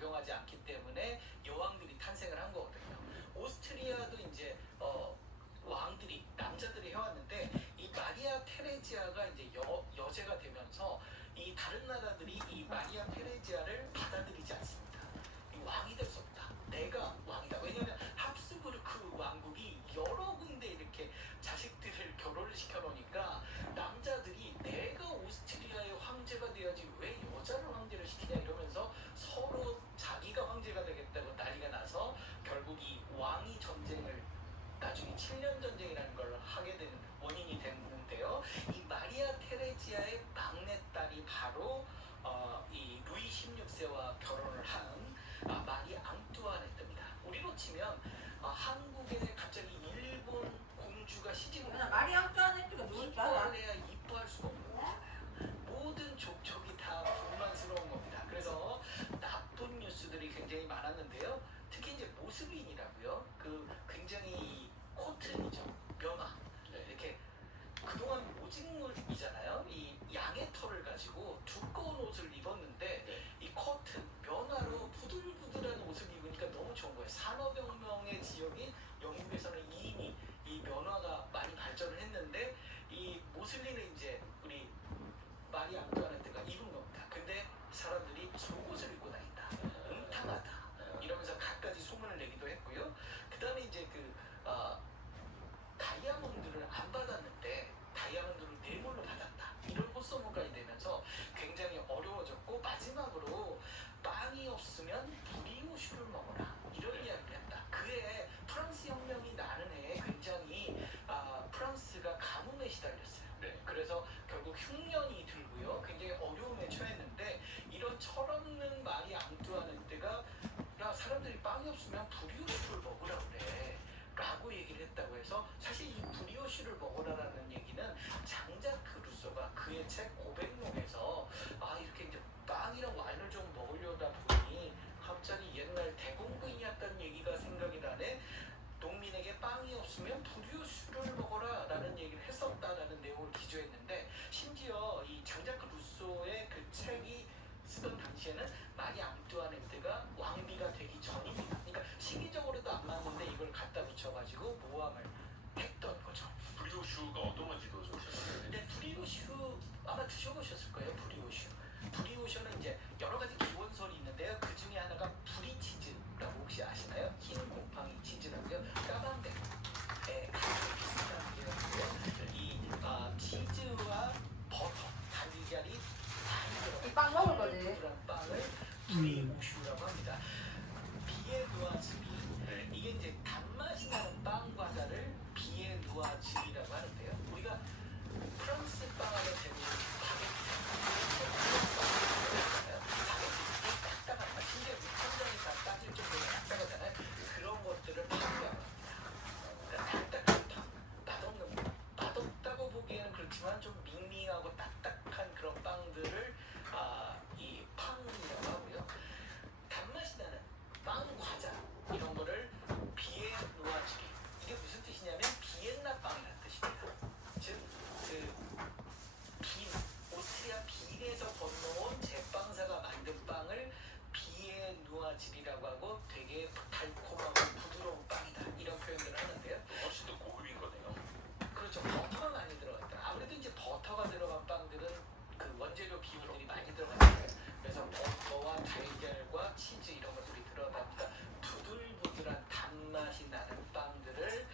적용하지 않기 때문에 여왕들이 탄생을 한 거거든요. 오스트리아도 이제 왕들이 남자들이 해왔는데 이 마리아 테레지아가 이제 여제가 되면서 이 다른 나라들이 이 마리아 테레지아를 받아들이지 않습니다. 이 왕이 될 수 없다. 내가 왕이다. 왜냐하면 합스부르크 왕국이 여러 군데 이렇게 자식들을 결혼을 시켜놓으니까 남자들이 내가 오스트리아의 황제가 돼야지 왜 여자를 황제를 시키냐 이러면서 서로 자기가 황제가 되겠다고 난리가 나서 결국 이 왕위 전쟁을 나중에 7년 전쟁이라는 걸 하게 되는 원인이 됐는데요. 이 마리아 테레지아의 막내딸이 바로 이 루이 16세와 결혼을 한 마리 앙뚜아네트입니다. 우리로 치면 한국에 갑자기 일본 공주가 시집을 오면 마리 앙뚜아네트가 누굴까? 이뻐해야 이뻐할 수가 없는 거잖아요. 모든 족족이 다 불만스러운 겁니다. 그래서 나쁜 뉴스들이 굉장히 많았는데요. 특히 이제 모슬린이라고요. 굉장히 코튼이죠. 면화. 이렇게 그동안 모직물이잖아요. 이 양의 털을 가지고 두꺼운 옷을 입었는데 이 코튼, 면화로 부들부들한 옷을 입으니까 너무 좋은 거예요. 산업혁명의 지역인 영국에서는 이미 이 면화가 많이 발전을 했는데 이 모슬린을 이제 우리 마리 앙뚜아네트가 입은 겁니다. 근데 사람들이 속옷을 입고 다닌다. 음탕하다. 이러면서 갖가지 소문을 내기도 했고요. 그 다음에 이제 다이아몬드를 안 받았는데 다이아몬드를 뇌물로 받았다. 이런 헛소문까지 되면서 굉장히 어려워졌고 마지막으로 빵이 없으면 브리오슈를 먹어라. 이런 이야기를 했다. 그해 프랑스 혁명이 나는 해에 굉장히 프랑스가 가뭄에 시달렸어요. 그래서 결국 흉년이 들고요. 굉장히 어려움에 처했는데 이런 철없는 마리 앙뚜아네트가 야 사람들이 빵이 없으면 브리오슈를 먹으라 그래 라고 얘기를 했다고 해서 사실 이 브리오슈를 먹으라라는 얘기는 장자크 루소가 그의 책 고백록에서 이렇게 이제 빵이랑 와인을 좀 먹으려다 보니 갑자기 옛날 대공부인이었다는 얘기가 생각이 나네. 농민에게 빵이 없으면 브리오슈를 먹어라 라는 얘기를 했었다라는 내용을 기조했는데 심지어 이 장자크 루소의 그 책이 쓰던 당시에는 마리 앙뚜아네트가 왕비가 되기 전입니다. 그러니까 시기적으로도 안 맞는데 이걸 갖다 붙여가지고 모함을 했던 거죠. 브리오슈가 어떤 건지도 좀 설명해 근데 브리오슈 아마 드셔보셨을 거예요. 브리오슈는 이제 여러 가지 기원설이 있는데요. 그 중에 하나가 브리치즈라고 혹시 아시나요? 흰 곰팡이 치즈라고요. 까만색 가죽 비슷한 게요. 이 치즈와 버터, 달걀이 많이 들어간 빵 먹을 거지. 부드러운 빵을 브리오슈라고 합니다. 비에누아즈비 이게 이제 단맛이 나는 빵 과자를 비에누아즈비라고 하는데요. 우리가 프랑스 빵 하면 대부분 바게트 딱딱한 맛, 심지어 천장이 다 따질 정도로 딱딱하잖아요. 그런 것들을 파괴하고 합니다. 딱딱한 빵, 맛없는 빵, 맛없다고 보기에는 그렇지만 좀 밍밍하고 딱딱한 그런 빵들을 이 팡이라고 하고요. 단맛이 나는 빵 과자 이런 거를 비에누아즈비 이게 무슨 뜻이냐면 비엔나 빵이라는 뜻입니다. 즉 오스트리아 빈에서 건너온 제빵사가 만든 빵을 비에누아즈비라고 하고 되게 달콤하고 부드러운 빵이다 이런 표현들을 하는데요. 훨씬 더 고급인 거네요. 그렇죠. 버터가 많이 들어가 있다. 아무래도 이제 버터가 들어간 빵들은 그 원재료 비율들이 많이 들어가요. 그래서 버터와 달걀과 치즈 이런 것들이 들어갑니다. 부들부들한 단맛이 나는 빵들을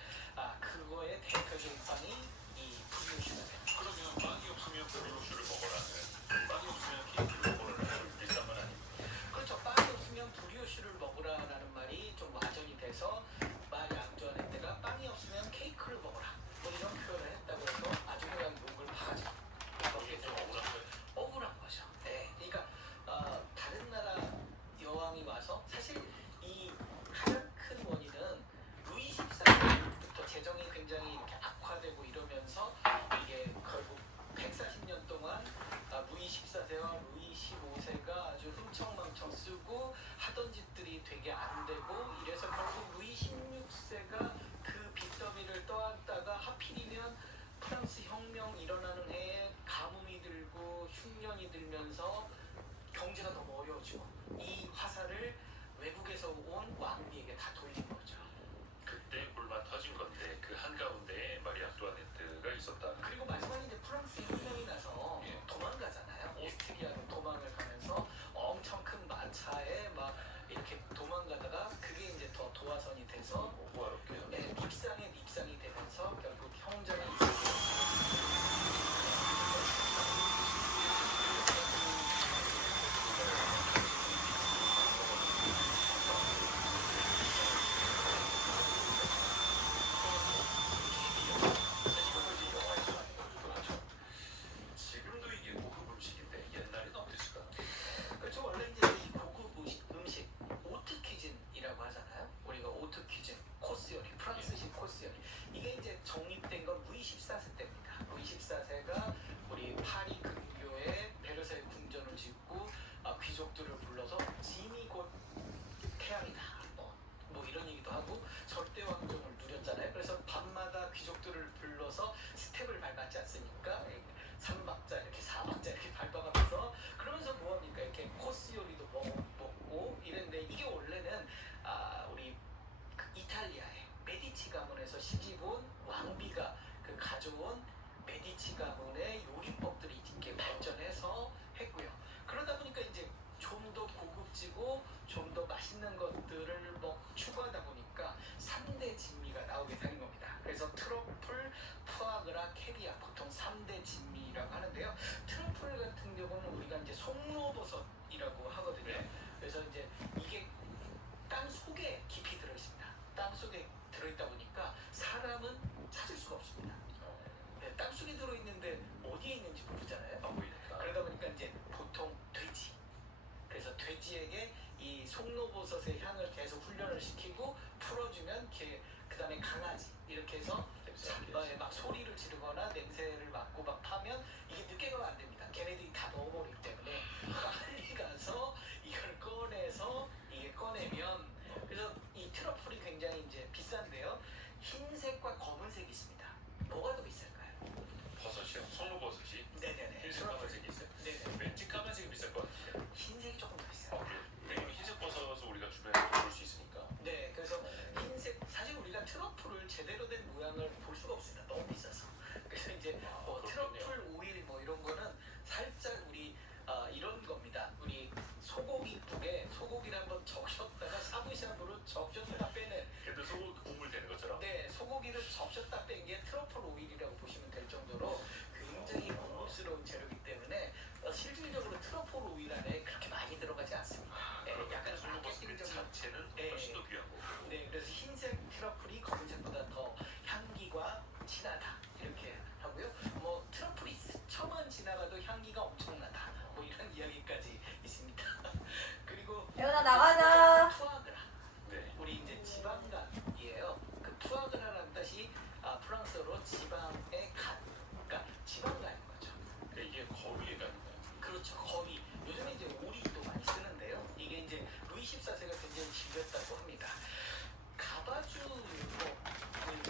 그거의 대표적인 빵이 이 브리오슈가 됩니다. 그러면 빵이 없으면 브리오슈를 먹어라는, 빵이 없으면 케이크를 먹어라는 비슷한 건 아닙니까? 그렇죠. 빵이 없으면 브리오슈를 먹으라라는 말이 좀 와전이 돼서 마리 앙뚜아네트가 빵이 없으면 케이크를 먹어라 뭐 이런 표현을 했다고 해서 아주 그냥 욕을 바가지 이게 좀 억울한 거예요. 억울한 거죠. 네, 그러니까 다른 나라 여왕이 와서 사실 이 가장 큰 원인은 루이 14세부터 재정이 굉장히 이렇게 악화되고 이러면서 이게 결국 140년 동안 루이 14세와 루이 15세가 아주 흥청망청 쓰고 하던 짓들이 되게 안 되고 이래서 결국 루이 16세가 그 빚더미를 떠안다가 하필이면 프랑스 혁명 일어나는 해에 가뭄이 들고 흉년이 들면서 경제가 너무 어려워지고 이 화살을 걸어서 스텝을 밟았지 않습니까? 3박자 이렇게 4박자 이렇게 밟아가면서 그러면서 뭐합니까? 이렇게 코스 요리도 먹고 이랬는데 이게 원래는 우리 그 이탈리아의 메디치 가문에서 시집온 왕비가 그 가져온 메디치 가문의 요리법들이 이렇게 발전해서 했고요. 그러다 보니까 이제 좀 더 고급지고 좀 더 맛있는 것들을 추구하다 보니까 3대 진미가 나오게 되는 겁니다. 그래서 트러플, 푸아그라, 캐비아 보통 3대 진미라고 하는데요. 트러플 같은 경우는 우리가 이제 송로버섯이라고 하거든요. 그래서 이제 이게 땅 속에 깊이 들어 있습니다. 땅 속에 들어 있다 보니까 사람은 찾을 수가 없습니다. 땅 속에 들어 있는데 어디에 있는지 모르잖아요. 그러다 보니까 이제 보통 돼지. 그래서 돼지에게 이 송로버섯의 향을 계속 훈련을 시키고 풀어주면 그 다음에 강아지 이렇게 해서 막 소리를 지르거나 냄새를 맡고 막 파면 이게 늦게 가면 안 됩니다. 걔네들이 다 먹어버리기 때문에 빨리 가서 이걸 꺼내서 이게 꺼내면 그래서 이 트러플이 굉장히 이제 비싼데요. 흰색과 검은색이 있습니다. 뭐가 더 비쌀까요? 버섯이요? 송로버섯이? 네네네. 흰색 까만색이 있어요? 네네. 왠지 까만색이 비쌀 것 같은데. 흰색이 조금 더 비싸요. 그래요? 왜냐면 흰색 버섯을 우리가 주변에서 볼 수 있으니까. 네, 그래서 흰색 사실 우리가 트러플을 제대로 된 모양을 볼 수가 없습니다. 너무 비싸서. 그래서 이제 뭐 트러플 오일 뭐 이런 거는 살짝 우리 이런 겁니다. 우리 소고기 국에 소고기를 한번 적셨다가 샤브샤브로 적셨다가 빼낸. 근데 소고기 국물 되는 것처럼. 네, 소고기를 적셨다 뺀 게 트러플 오일이라고 보시면 될 정도로 굉장히 고급스러운 재료이기 때문에 실질적으로 트러플 오일 안에 그렇게 많이 들어가지 않습니다. 네, 약간 송로버섯 그 자체는 훨씬 더 귀한 거고. 네, 그래서 흰색 트러플이 검은색보다 더 향기가 진하다 이렇게 하고요. 뭐 트러플이 스쳐만 지나가도 향기가 엄청나다. 뭐 이런 이야기까지 있습니다. 그리고 예원아 나가자. 푸아그라. 네. 우리 이제 지방간이에요. 그 푸아그라라는 뜻이 프랑스어로 지방의 간, 그러니까 지방간인 거죠. 이게 거위에 가는가요? 그렇죠. 거위. 요즘에 이제 오리도 많이 쓰는데요. 이게 이제 루이 14세가 굉장히 즐겼다고 합니다. 가바주를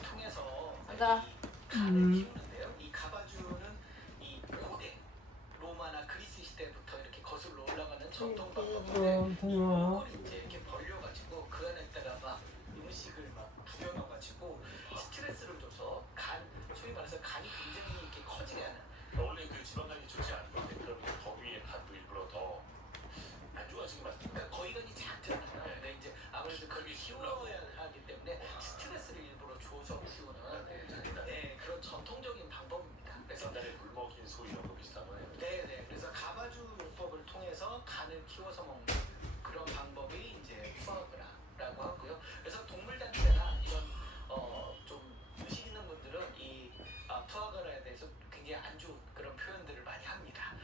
통해서 맞아. 이 간을 키우는데요. 이 가바주는 이 고대 로마나 그리스 시대부터 이렇게 거슬러 올라가는 전통 방법인데 이 목을 이제 이렇게 벌려가지고 그 안에다가 막 음식을 막 부겨넣어가지고 스트레스를 줘서 소위 말해서 간이 굉장히 이렇게 커지게 하는. 원래 그 지방간이 좋지 않은 건데 그러면 거위의 간도 일부러 더 안 좋아지게 만든다. 그러니까 거위간이 작잖아요. 근데 이제 아무래도 그걸 키워야 하기 때문에 스트레스를 일부러 줘서 키우는 네, 그런 전통적인 방법입니다. 그래서 옛날에 물 먹인 소 이런 거 비슷한 거네요. 네네. 그래서 가바주요법을 통해서 간을 키워서 먹는 그런 방법이 이제 푸아그라라고 하고요. 그래서 동물단체나 이런 좀 의식 있는 분들은 이 푸아그라에 대해서 굉장히 안 좋은 그런 표현들을 많이 합니다.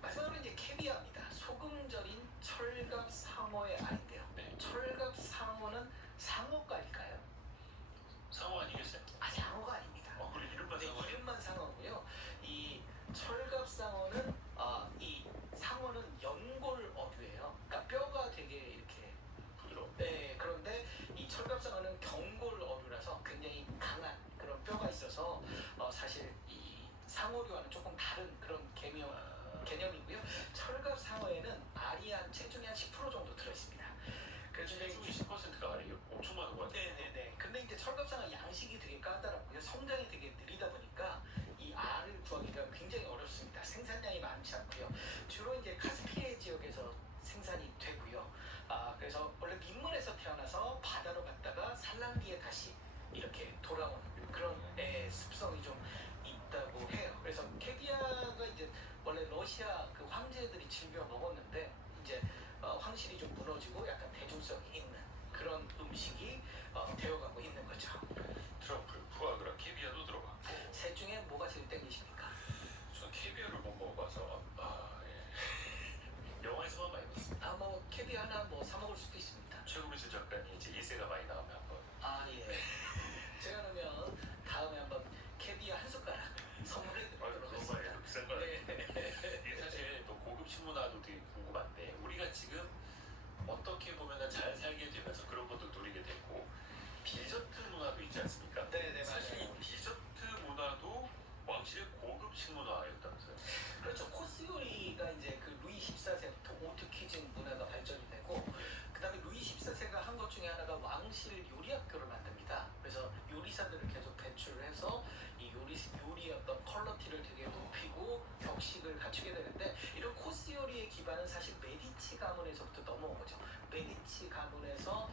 마지막으로 이제 캐비아입니다. 소금 절인 철갑 상어의 알인데요. 네. 철갑 상어는 상어과일까요? 상어 아니겠어요? 상어가 아닙니다. 그래 이름만 네, 상어예요? 이름만 상어고요. 이 철갑 상어는 이 상어는 연골 어류예요. 그러니까 뼈가 되게 이렇게 부드러워. 네, 그런데 이 철갑 상어는 경골 어류라서 굉장히 강한 그런 뼈가 있어서 사실 이 상어류와는 조금 다른 그런 개념이고요. 철갑 상어에는 알이 체중이 한 10% 정도 들어있습니다. 그래서 체중이 10%가 아니에요. 엄청 많은 것 같아요. 네네네. 근데 이제 철갑상어 양식이 되게 까다롭고요. 성장이 되게 느리다 보니까 이 알을 구하기가 굉장히 어렵습니다. 생산량이 많지 않고요. 주로 이제 카스피해 지역에서 생산이 되고요. 그래서 원래 민물에서 태어나서 바다로 갔다가 산란기에 다시 이렇게 돌아오는 그런 습성이 좀 있다고 해요. 그래서 캐비아가 이제 원래 러시아 그 황제들이 즐겨 먹었는데 이제 황실이 좀 무너지고 약간 대중성이 있는 그런 음식이 되어가고 있는 거죠. 트러플, 푸아그라, 캐비아도 들어가고. 셋 중에 뭐가 제일 땡기십니까? 저는 캐비아를 못 먹어봐서 예. 영화에서만 많이 봤습니다. 뭐 캐비아 하나 뭐 사 먹을 수도 있습니다. 최고미술 작가님 이제 1세가 많이 나오면 한번. 예. 제가 그러면 다음에 한번 캐비아 한 숟가락 선물해 드리도록 너무 하겠습니다. 많이 비싼 거 아니에요? 네. 이게 사실 또 고급 식문화도 되게 궁금한데 우리가 지금 어떻게 보면 잘 살게 되면서 그런 것도 누리게 됐고 디저트 문화도 있지 않습니까? 네네, 사실 맞아요. 이 디저트 갖추게 되는데 이런 코스 요리의 기반은 사실 메디치 가문에서부터 넘어온 거죠. 메디치 가문에서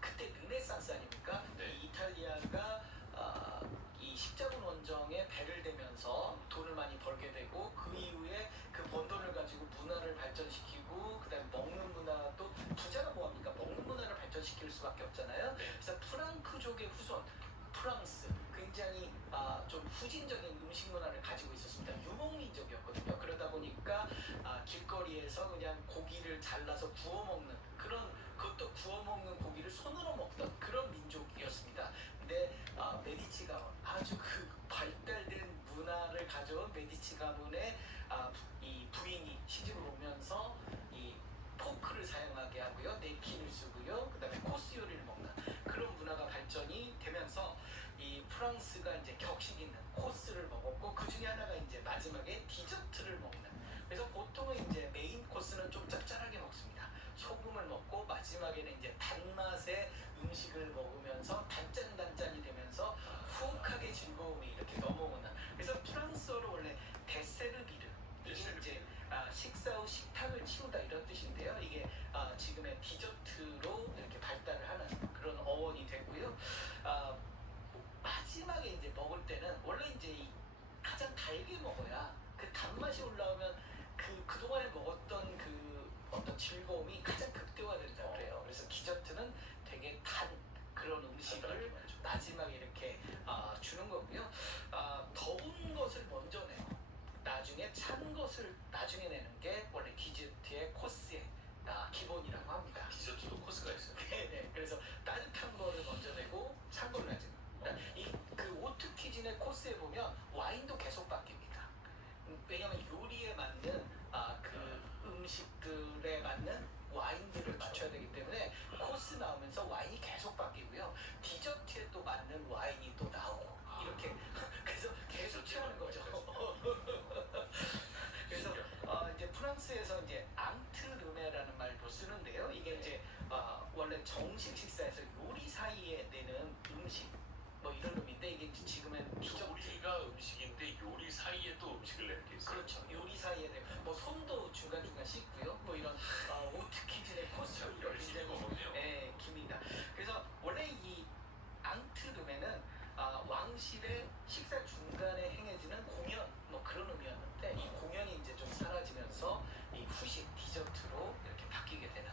그때 르네상스 아닙니까? 네. 이 이탈리아가 이 십자군 원정에 배를 대면서 돈을 많이 벌게 되고 그 이후에 그 번 돈을 가지고 문화를 발전시키고 그다음에 먹는 문화도 부자가 뭐합니까? 먹는 문화를 발전시킬 수밖에 없잖아요. 그래서 프랑크족의 후손 프랑스 굉장히 좀 후진적인 음식 문화를 가지고 있었습니다. 유목민족이었거든요. 그러다 보니까 길거리에서 그냥 고기를 잘라서 구워 먹는 그것도 구워 먹는 고기를 손으로 먹던 그런 민족이었습니다. 근데 메디치 가문 아주 그 발달된 문화를 가져온 메디치 가문의 이 부인이 시집을 오면서 이 포크를 사용하게 하고요, 냅킨을 쓰고요, 그다음에 코스 요리를 먹는 그런 문화가 발전이 되면서 이 프랑스가 이제 격식 있는 코스를 먹었고 그 중에 하나가 이제 마지막에 디저트를 먹는. 그래서 보통은 이제 메인 코스는 좀 짭짤하게 먹습니다. 소금을 먹고 마지막에는 이제 단맛의 음식을 먹으면서 단짠단짠이 되면서 후하게 즐거움이 이렇게 넘어오는. 그래서 프랑스어로 원래 데세르비르 이게 이제 식사 후 식탁을 치우다 이런 뜻인데요. 이게 지금의 디저트로 이렇게 발달을 하는 그런 어원이 되고요. 마지막에 이제 먹을 때는 원래 이제 가장 달게 먹어야 그 단맛이 올라오면 그동안에 먹었던 그 어떤 즐거움이 가장 극대화된다고 그래요. 그래서 디저트는 되게 단 그런 음식을 마지막에 이렇게 주는 거고요. 더운 것을 먼저 내요. 나중에 찬 것을 나중에 내는 게 원래 디저트의 코스의 기본이라고 합니다. 디저트도 코스가 있어요. 네네. 그래서 따뜻한 거를 먼저 내고 찬 걸 나중에. 그 오트키진의 코스에 보면 와인도 계속 바뀝니다. 왜냐하면 요리에 맞는 그 음식들에 맞는 와인들을 맞춰야 되기 때문에 코스 나오면서 와인이 계속 바뀌고요. 디저트에 또 맞는 와인이 또 나오고 이렇게 그래서 계속 취하는 거죠. 그래서 이제 프랑스에서 이제 앙트르메라는 말도 쓰는데요. 이게 이제 원래 정식 식사에서 요리 사이에 내는 음식 뭐 이런 의미인데 이게 이제 지금은 디저트. 요리가 음식인데 요리 사이에 또 음식을 내는 게 있어요. 그렇죠. 요리 사이에 뭐 손도 중간중간 씻고요. 뭐 이런 오트키진의 코스 열심히 먹었네요. 네, 깁니다. 그래서 원래 이 앙트르메는 왕실의 식사 중간에 행해지는 공연 뭐 그런 의미였는데 이 공연이 이제 좀 사라지면서 이 후식 디저트로 이렇게 바뀌게 되는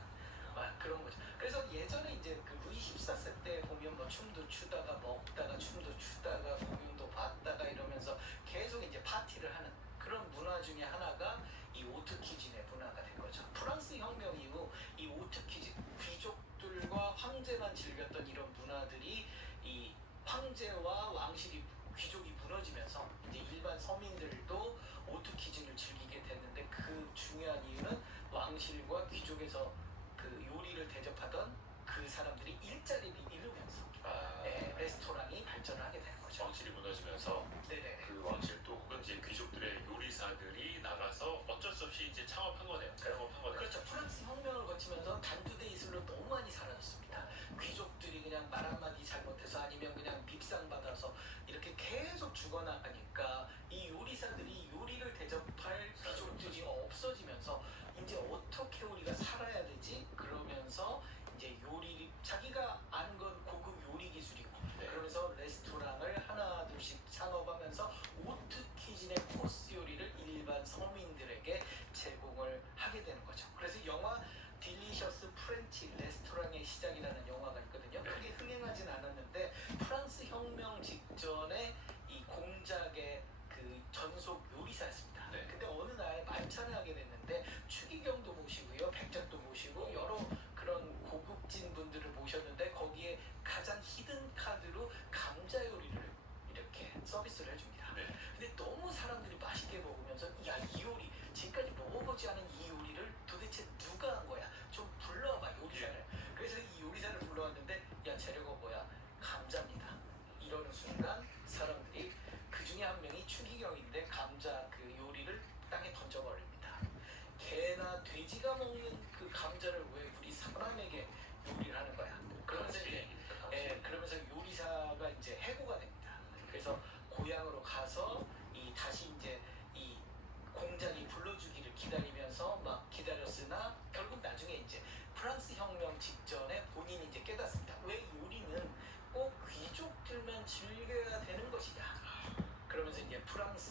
그런 거죠. 그래서 예전에 이제 그 루이 14세 때 보면 뭐 춤도 추다가 먹다가 춤도 추다가 공연도 봤다가 이러면서 계속 이제 파티를 하는 그런 문화 중에 하나가 이 오트키진의 문화가 된 거죠. 프랑스 혁명 이후 이 오트키진 귀족들과 황제만 즐겼던 이런 문화들이 이 황제와 왕실이 귀족이 무너지면서 이제 일반 서민들도 오트키진을 즐기게 됐는데 그 중요한 이유는 왕실과 귀족에서 그 요리를 대접하던 그 사람들이 일자리를 잃으면서 레스토랑이 발전을 하게 되는 거죠. 왕실이 무너지면서 네네. 그 왕실도 혹은 이제 귀족들의 요리사들이 나가서 어쩔 수 없이 이제 창업한 거네요. 창업한 거네요. 그렇죠. 프랑스 혁명을 거치면서 단두대 이슬로 너무 많이 사라졌습니다. 귀족들이 그냥 말 한마디 잘못해서 아니면 그냥 밉상 받아서 이렇게 계속 죽어나가니까 이 요리사들이 요리를 대접할 귀족들이 없어지면서 이제 어떻게 우리가 살아야 되지? 그러면서 이제 자기가 아는 건 고급 요리 기술이고 그러면서 레스토랑을 하나 둘씩 창업하면서 오트키진의 코스 요리를 일반 서민들에게 제공을 하게 되는 거죠. 그래서 영화 딜리셔스 프렌치 레스토랑의 시작이라는 영화가 있거든요. 그게 흥행하진 않았는데 프랑스 혁명 직전에 이 공작의 그 전속 요리사였습니다. 네. 근데 어느 날 만찬을 하게 됐는데 추기경도 모시고요, 백작도 모시고 여러 그런 고급진 분들을 모셨는데 거기에 가장 히든 카드로 감자 요리를 이렇게 서비스를 해줍니다. 네. 근데 너무 사람들이 맛있게 먹으면서 야, 이 요리 지금까지 먹어보지 않은 이 요리를 도대체 누가 한 거야? 좀 불러와봐 요리사를. 그래서 이 요리사를 불러왔는데 야, 재료가 뭐야? 감자입니다. 이러는 순간 사람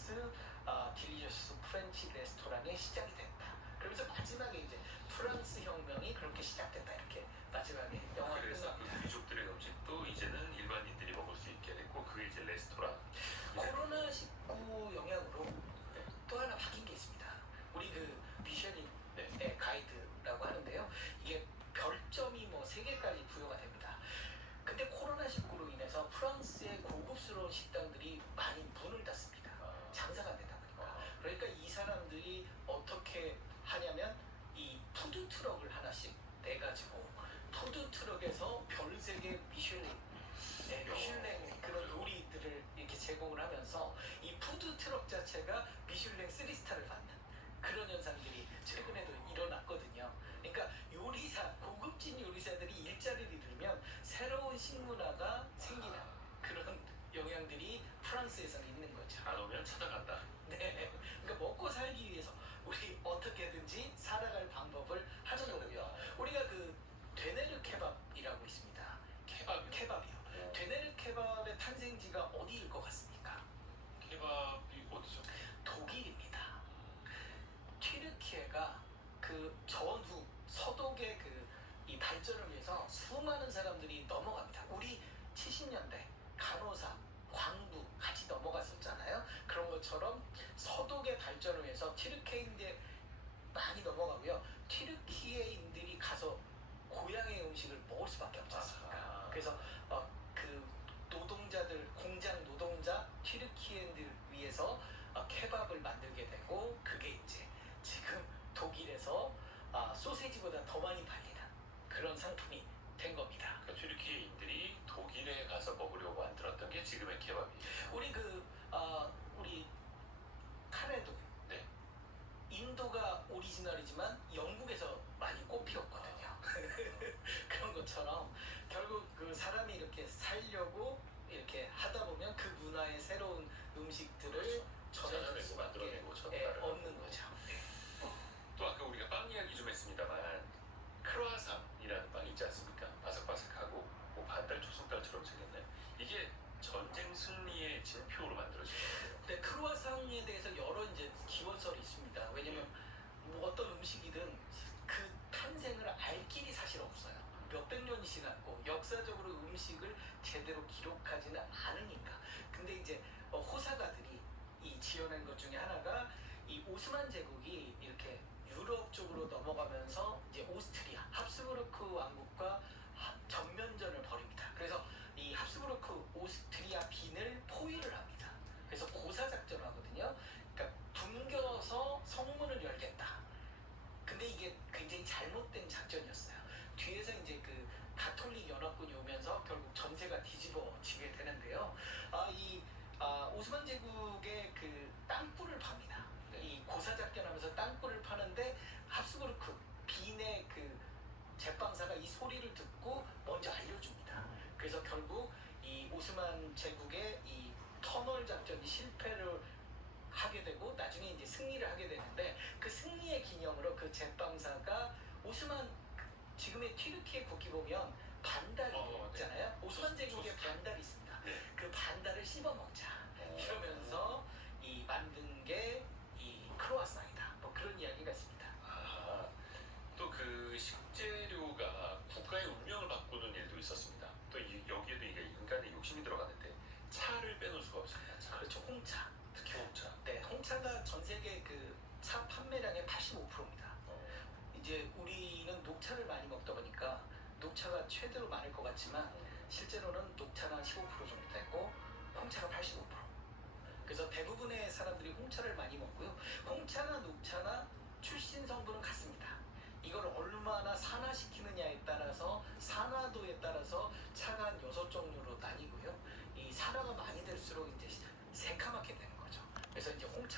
프랑스 딜리셔스 프렌치 레스토랑의 시작이 됐다. 그러면서 마지막에 이제 프랑스 혁명이 그렇게 시작됐다. 이렇게 마지막에 영화가 그래서 그 끝납니다. 귀족들의 음식도 이제는 일반인들이 먹을 수 있게 됐고 그게 이제 레스토랑. 코로나19 영향으로 또 하나 바뀐 게 있습니다. 우리 그 미쉐린의 네. 가이드라고 하는데요. 이게 별점이 뭐 3개까지 부여가 됩니다. 근데 코로나19로 인해서 프랑스의 고급스러운 식당들이 많이 문을 닫습니다. 장사가 안 되다 보니까. 그러니까 이 사람들이 어떻게 하냐면 이 푸드트럭을 하나씩 내가지고 푸드트럭에서 별세계 미슐랭 그런 요리들을 이렇게 제공을 하면서 이 푸드트럭 자체가 미슐랭 3스타를 받는 그런 현상들이 최근에도 일어났거든요. 그러니까 요리사, 고급진 요리사들이 일자리를 잃으면 새로운 식문화가 생기는 그런 영향들이 프랑스에서는 있는 거죠. 안 오면 찾아간다. 네. 그러니까 먹고 살기 위해서 우리 어떻게든지 살아갈 방법을 하는 거고요. 우리가 그 되네르 케밥이라고 있습니다. 케밥이요. 되네르 케밥의 탄생지가 어디일 것 같습니까? 케밥이 어디죠? 독일입니다. 튀르키예가 그 전후 서독의 그 이 발전을 위해서 수많은 사람들이 넘어갑니다. 우리 70년대 간호사, 광부 같이 넘어갔었잖아요. 그런 것처럼 서독의 발전을 위해서 튀르키예인들 많이 넘어가고요. 튀르키예인들이 가서 고향의 음식을 먹을 수밖에 없지 않습니까? 그래서 그 노동자들, 공장 노동자 튀르키예인들 위해서 케밥을 만들게 되고 그게 이제 지금 독일에서 소세지보다 더 많이 팔리는 그런 상품이 된 겁니다. 그러니까 튀르키예인들이 독일에 가서 먹으려고 만들었던 게 지금의 케밥이에요. 우리 카레도 네. 인도가 오리지널이지만 영국에서 많이 꽃피웠거든요. 그런 것처럼 결국 그 사람이 이렇게 살려고 이렇게 하다 보면 그 문화의 새로운 음식들을 전해줄 찾아내고 수밖에 만들어내고 전달을 없는 하고. 거죠. 또 아까 우리가 빵 이야기 좀 했습니다만 크루아상이라는 빵이 있지 않습니까? 바삭바삭하고 뭐 반달 초승달처럼 생겼네. 이게 전쟁 승리의 징표로 만들어진 거예요. 근데 크루아상에 대해서 여러 이제 기원설이 있습니다. 왜냐면 뭐 어떤 음식이든 그 탄생을 알 길이 사실 없어요. 몇백 년이 지났고 역사적으로 음식을 제대로 기록하지는 않으니까. 근데 이제 호사가들이 이 지어낸 것 중에 하나가 이 오스만 제국이 이렇게 유럽 쪽으로 넘어가면서 이제 오스트리아 합스부르크 왕국과 전면전을 벌입니다. 그래서 이 합스부르크 오스트리아 빈을 포위를 합니다. 그래서 고사 작전을 하거든요. 그러니까 붕겨서 성문을 열겠다. 근데 이게 굉장히 잘못된 작전이었어요. 뒤에서 이제 그 가톨릭 연합군이 오면서 결국 전세가 뒤집어지게 되는데요. 오스만 제국의 그 땅굴을 팝니다. 이 고사 작전하면서 땅굴을 파는데 합스부르크 빈의 그 제빵사가 이 소리를 듣고 먼저 알려줍니다. 그래서 결국 이 오스만 제국의 이 터널 작전이 실패를 하게 되고 나중에 이제 승리를 하게 되는데 그 승리의 기념으로 그 제빵사가 오스만 지금의 튀르키예 국기 보면 반달이 있잖아요. 오스만 제국의 반달이 있습니다. 네. 그 반달을 씹어 먹자 이러면서 이 만든 게 이 크로아상이다. 뭐 그런 이야기가 있습니다. 또 그 식재료가 국가의 운명을 바꾸는 일도 있었습니다. 또 여기에도 이게 인간의 욕심이 들어가는데 차를 빼놓을 수가 없습니다. 차. 그렇죠. 홍차. 특히 홍차. 네, 홍차가 전 세계 그 차 판매량의 85%입니다. 이제 우리는 녹차를 많이 먹다 보니까 녹차가 최대로 많을 것 같지만 실제로는 녹차는 15% 정도 되고 홍차가 85%. 그래서 대부분의 사람들이 홍차를 많이 먹고요. 홍차나 녹차나 출신 성분은 같습니다. 이걸 얼마나 산화시키느냐에 따라서 산화도에 따라서 차가 한 6종류로 나뉘고요. 이 산화가 많이 될수록 이제 새카맣게 되는 거죠. 그래서 이제 홍차